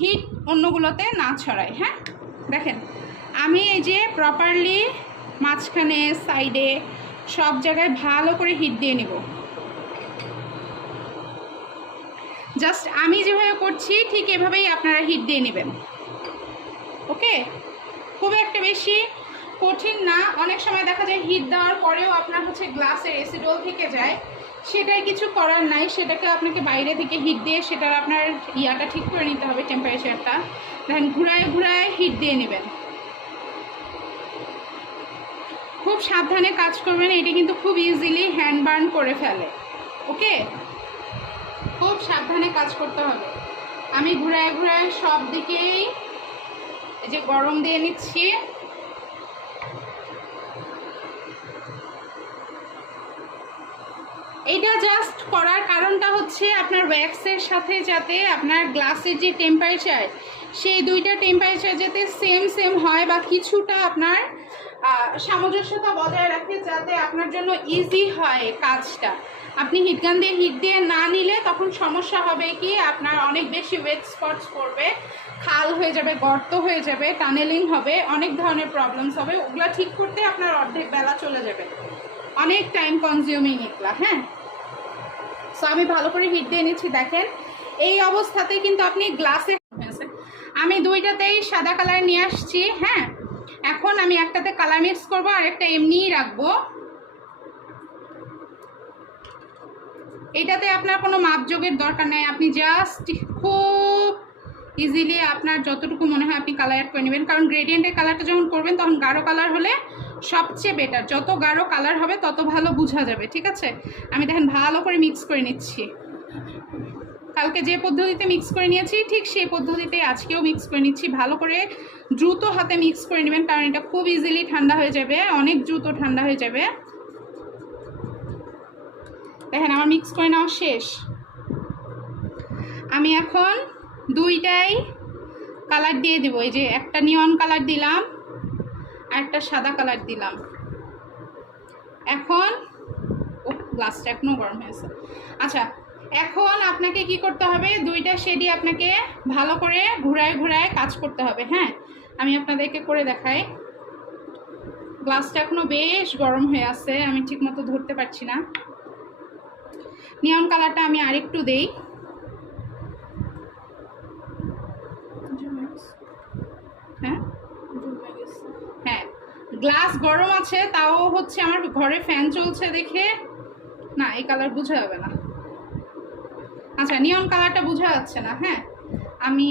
Hit অন্যগুলোতে না ছড়ায়। হ্যাঁ, দেখেন আমি এই যে প্রপারলি মাঝখানে সাইডে সব জায়গায় ভালো করে হিট দিয়ে নিব। জাস্ট আমি যেভাবে করছি ঠিক এভাবেই আপনারা হিট দিয়ে নেবেন। ওকে, খুব একটা বেশি কঠিন না। অনেক সময় দেখা যায় হিট দেওয়ার পরেও আপনার হচ্ছে গ্লাসের অ্যাসিডল থেকে যায়, সেটাই কিছু করার নাই, সেটাকে আপনাকে বাইরে থেকে হিট দিয়ে সেটার আপনার ইয়াটা ঠিক করে নিতে হবে, টেম্পারেচারটা। দেখেন ঘুরায় ঘুরায় হিট দিয়ে নেবেন, খুব সাবধানে কাজ করবেন। এটি কিন্তু খুব ইজিলি হ্যান্ড বার্ন করে ফেলে। ওকে, খুব সাবধানে কাজ করতে হবে। আমি ঘুরায় ঘুরায় সব দিকেই এই যে গরম দিয়ে নিচ্ছি। এটা জাস্ট করার কারণটা হচ্ছে আপনার ওয়্যাক্সের সাথে যাতে আপনার গ্লাসের যে টেম্পারেচার, সেই দুইটা টেম্পারেচার যাতে সেম সেম হয় বা কিছুটা আপনার সামঞ্জস্যতা বজায় রাখে, যাতে আপনার জন্য ইজি হয় কাজটা। আপনি হিটগান দিয়ে হিট দিয়ে না নিলে তখন সমস্যা হবে কি, আপনার অনেক বেশি ওয়েট স্পটস পড়বে, খাল হয়ে যাবে, গর্ত হয়ে যাবে, টানেলিং হবে, অনেক ধরনের প্রবলেমস হবে। ওগুলো ঠিক করতে আপনার অর্ধেক বেলা চলে যাবে, অনেক টাইম কনজিউমিং এগুলা। হ্যাঁ, সো আমি ভালো করে হিট দিয়ে নিচ্ছি। দেখেন এই অবস্থাতে কিন্তু আপনি গ্লাসে, আমি দুইটাতেই সাদা কালার নিয়ে আসছি। হ্যাঁ, এখন আমি একটাতে কালার মিক্স করবো আর একটা এমনিই রাখবো। এটাতে আপনার কোনো মাপযোগের দরকার নেই, আপনি জাস্ট খুব ইজিলি আপনার যতটুকু মনে হয় আপনি কালার অ্যাড করে নেবেন। কারণ গ্রেডিয়েন্টের কালারটা যখন করবেন তখন গাঢ় কালার হলে সবচেয়ে বেটার, যত গাঢ় কালার হবে তত ভালো বোঝা যাবে। ঠিক আছে, আমি দেখেন ভালো করে মিক্স করে নিচ্ছি। কালকে যে পদ্ধতিতে মিক্স করে নিয়েছি ঠিক সেই পদ্ধতিতে আজকেও মিক্স করে নিচ্ছি। ভালো করে দ্রুত হাতে মিক্স করে নেবেন, কারণ এটা খুব ইজিলি ঠান্ডা হয়ে যাবে, অনেক দ্রুত ঠান্ডা হয়ে যাবে। দেখেন আমার মিক্স করে নেওয়া শেষ। আমি এখন দুইটাই কালার দিয়ে দেবো। এই যে একটা নিয়ন কালার দিলাম আর একটা সাদা কালার দিলাম। এখন ও গ্লাসটা এখনো গরম হয়েছে। আচ্ছা, এখন আপনাকে কি করতে হবে, দুইটা শেডই আপনাকে ভালো করে ঘুরায় ঘুরায় কাজ করতে হবে। হ্যাঁ, আমি আপনাদেরকে করে দেখাই। গ্লাসটা এখনো বেশ গরম হয়ে আছে, আমি ঠিক মতো ধরতে পারছি না। নিয়ন কালারটা আমি আরেকটু দেই। হ্যাঁ হ্যাঁ, গ্লাস গরম আছে, তাও হচ্ছে আমার ঘরে ফ্যান চলছে দেখে না এই কালার বোঝা যাবে না। আচ্ছা, নিয়ন কালারটা বোঝা যাচ্ছে না। হ্যাঁ, আমি